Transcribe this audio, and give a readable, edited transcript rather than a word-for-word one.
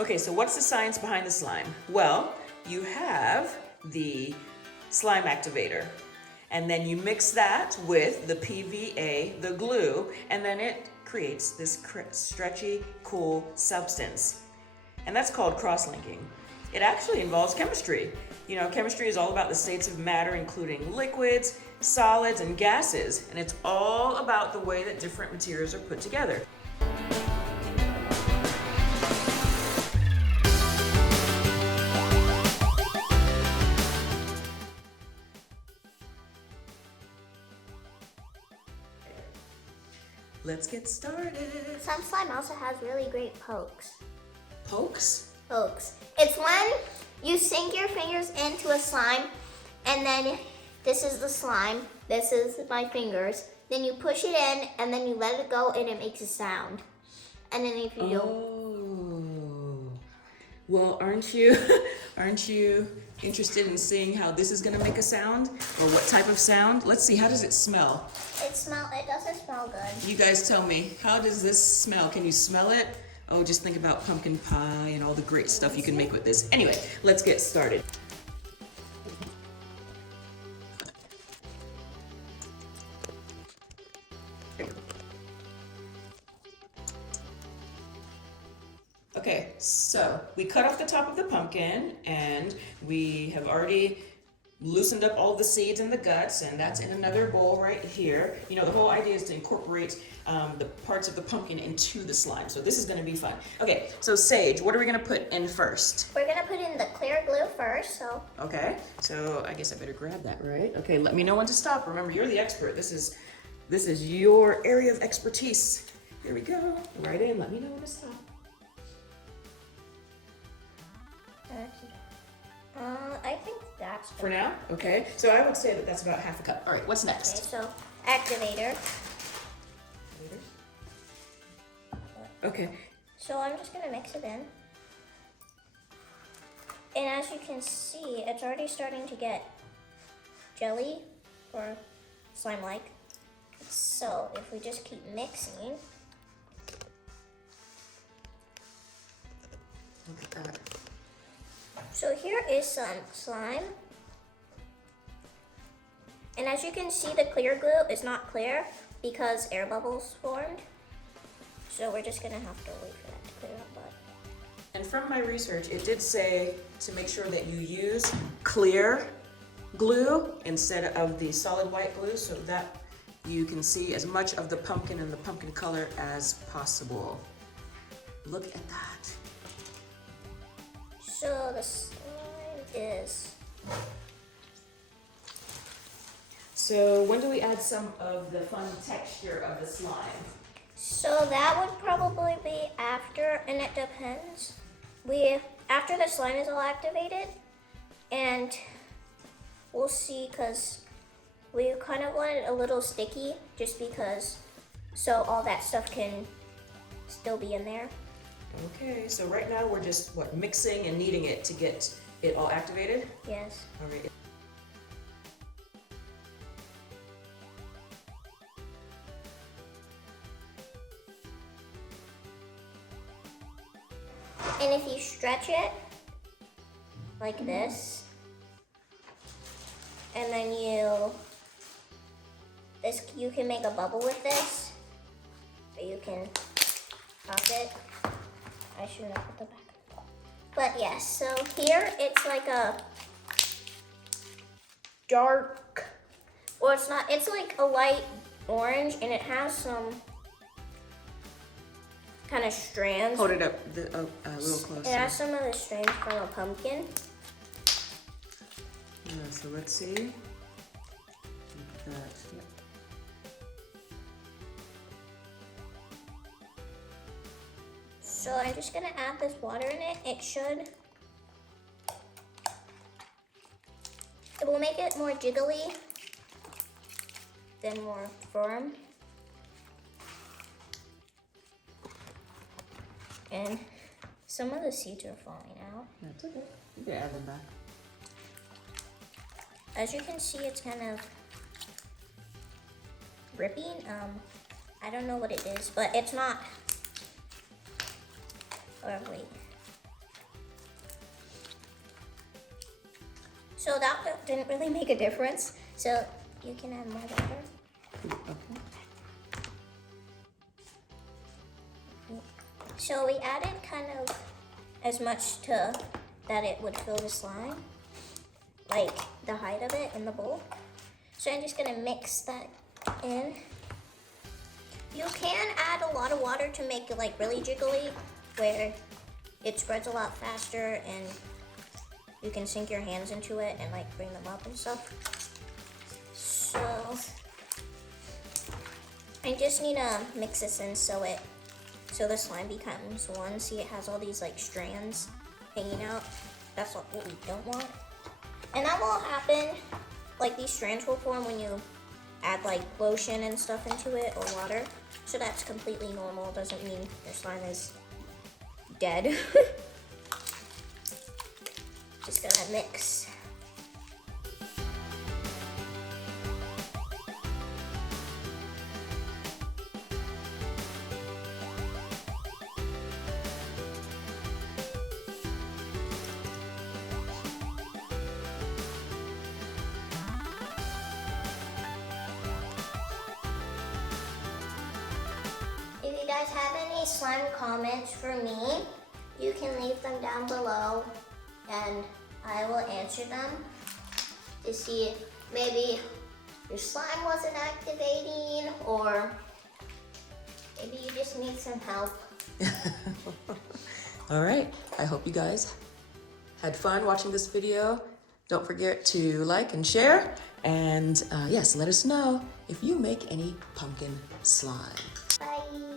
Okay, so what's the science behind the slime? Well, you have the slime activator, and then you mix that with the PVA, the glue, and then it creates this stretchy, cool substance. And that's called cross-linking. It actually involves chemistry. You know, chemistry is all about the states of matter, including liquids, solids, and gases, and it's all about the way that different materials are put together. Let's get started. Some slime also has really great pokes. Pokes? Pokes. It's when you sink your fingers into a slime, and then this is the slime, this is my fingers. Then you push it in, and then you let it go, and it makes a sound. And then if you Oh. Well, aren't you interested in seeing how this is gonna make a sound? Or what type of sound? Let's see, how does it smell? it doesn't smell good. You guys tell me, how does this smell? Can you smell it? Oh, just think about pumpkin pie and all the great stuff you can make with this. Anyway, let's get started. Okay, so we cut off the top of the pumpkin and we have already loosened up all the seeds and the guts, and that's in another bowl right here. You know, the whole idea is to incorporate the parts of the pumpkin into the slime, so this is gonna be fun. Okay, so Sage, what are we gonna put in first? We're gonna put in the clear glue first, so. Okay, so I guess I better grab that, right? Okay, let me know when to stop. Remember, you're the expert. This is your area of expertise. Here we go, right in, let me know when to stop. I think that's For now? Okay, so I would say that that's about half a cup. All right, what's Okay, next? so activator. Okay, So I'm just gonna mix it in. And as you can see, it's already starting to get jelly or slime-like. So if we just keep mixing, look at that. so here is some slime. And as you can see, the clear glue is not clear because air bubbles formed. So we're just gonna have to wait for that to clear up. But And from my research, it did say to make sure that you use clear glue instead of the solid white glue so that you can see as much of the pumpkin and the pumpkin color as possible. Look at that. so the slime is. So when do we add some of the fun texture of the slime? So that would probably be after, and it depends. After the slime is all activated, and we'll see, because we kind of want it a little sticky, just because, so all that stuff can still be in there. Okay, so right now we're just, mixing and kneading it to get it all activated? Yes. All right. And if you stretch it like this, and then you can make a bubble with this, or you can pop it. I shouldn't have put the back. But yes, so here it's like a dark, or it's not, it's like a light orange, and it has some kind of strands. Hold it up a little closer. It has some of the strands from a pumpkin. Yeah, so let's see. Look at that. Yep. So I'm just gonna add this water in it. It will make it more jiggly, then more firm. And some of the seeds are falling out. That's okay. You can add them back. As you can see, it's kind of dripping. I don't know what it is, but it's not. Or wait. So that didn't really make a difference. So you can add more water. Okay. So we added kind of as much to that it would fill the slime, like the height of it in the bowl. So I'm just gonna mix that in. You can add a lot of water to make it like really jiggly, where it spreads a lot faster and you can sink your hands into it and like bring them up and stuff. So I just need to mix this in so the slime becomes one. See, it has all these like strands hanging out. That's what we don't want. And that will happen, like these strands will form when you add like lotion and stuff into it or water. So that's completely normal. Doesn't mean your slime is dead. Just gonna mix. If you guys have any slime comments for me, you can leave them down below and I will answer them to see if maybe your slime wasn't activating or maybe you just need some help. All right, I hope you guys had fun watching this video. Don't forget to like and share, and yes, let us know if you make any pumpkin slime. Bye.